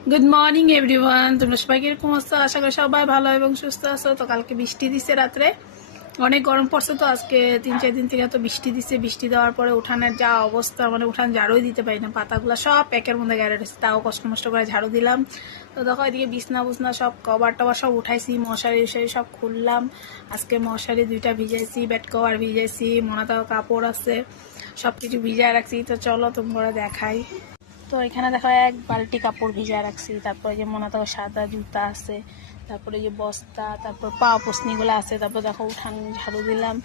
Good morning everyone, তোমরা সবাই কিরকম আছো? আশা করি সবাই ভালো এবং সুস্থ আছো। তো কালকে বৃষ্টি দিছে, রাত্রে অনেক গরম পড়ছে। তো আজকে 3-4 দিন থেকে তো বৃষ্টি দিছে। বৃষ্টি দেওয়ার পরে উঠানের যা অবস্থা, মানে উঠান ঝাড়ুই দিতে পারি না, পাতাগুলো সব প্যাকের মধ্যে গাড়ি রয়েছে। তাও কষ্ট মষ্ট করে ঝাড়ু দিলাম। তো দেখো এদিকে বিছনা বুছনা সব কভার টভার সব উঠাইছি, মশারি উশারি সব খুললাম। আজকে মশারি 2টা ভিজাইছি, বেড কভার ভিজাইছি, মনাতাও কাপড় আছে, সব কিছু ভিজায় রাখছি। তো চলো তোমরা দেখাই। তো এখানে দেখো 1 বালতি কাপড় ভিজা রাখছি। তারপরে যে মনে তো সাদা জুতা আছে, তারপরে যে বস্তা, তারপর পা পুসনিগুলো আছে। তারপর দেখো উঠান ঝাড়ু দিলাম।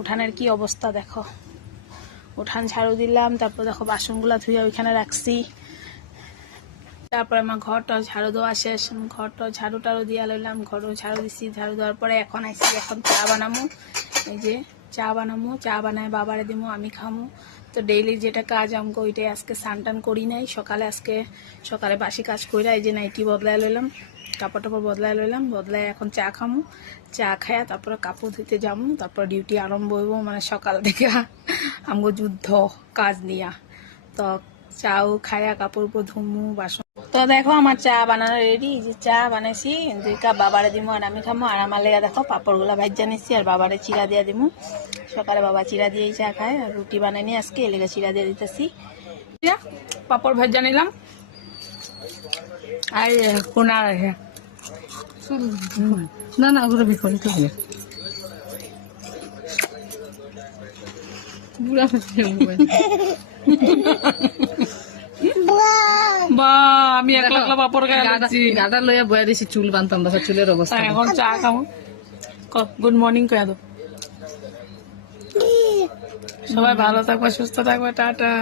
উঠানের কি অবস্থা দেখো, উঠান ঝাড়ু দিলাম। তারপর দেখো বাসনগুলা ধুয়ে ওইখানে রাখছি। তারপরে আমার ঘরটা ঝাড়ু দেওয়া শেষ, ঘরটা ঝাড়ু টাড়ু দিয়া লইলাম, ঘরও ঝাড়ু দিছি। ঝাড়ু দেওয়ার পরে এখন আইসি, এখন চা বানামো। এই যে চা বানামো, চা বানায় বাবারে দিমো, আমি খামো। তো ডেইলি যেটা কাজ আমাকে ওইটাই। আজকে স্নান করি নাই সকালে, আজকে সকালে বাসি কাজ কইরা এই যে নাইটি বদলায় লইলাম, কাপড় টাপড় বদলায় লইলাম, বদলায় এখন চা খামো। চা খায়া তারপরে কাপড় ধুতে যাবো, তারপর ডিউটি আরম্ভ হইব। মানে সকাল থেকে আমাকে যুদ্ধ কাজ নিয়া। তো চাও খায়া কাপড় উপর ধুমু, বাসন। তো দেখো আমার চা বানানো রেডি। যে চা বানাইছি, 2 কাপ বাবারে দিমু আর আমি খামো। আর আমার লেগে দেখো পাপড়গুলা ভাজা নিচ্ছি আর বাবারে চিরা দিয়ে দিমু। সকালে বাবা চিরা দিয়েই চা খায়, আর রুটি বানাইনি আজকে, এলেগে চিরা দিয়ে দিতেছি। পাপড় ভাজা নিলাম আর কোনা না না ওগুলো বিপরীত হবে বা আমি একলা একলা পাপড় খাই যাচ্ছি। গাদা লইয়া বয়া দিছি, চুল বানতাম, দেখো চুলের অবস্থা। এখন চা খাবো। গুড মর্নিং কয়া দো। সবাই ভালো থাকবে, সুস্থ থাকবে, টাটা।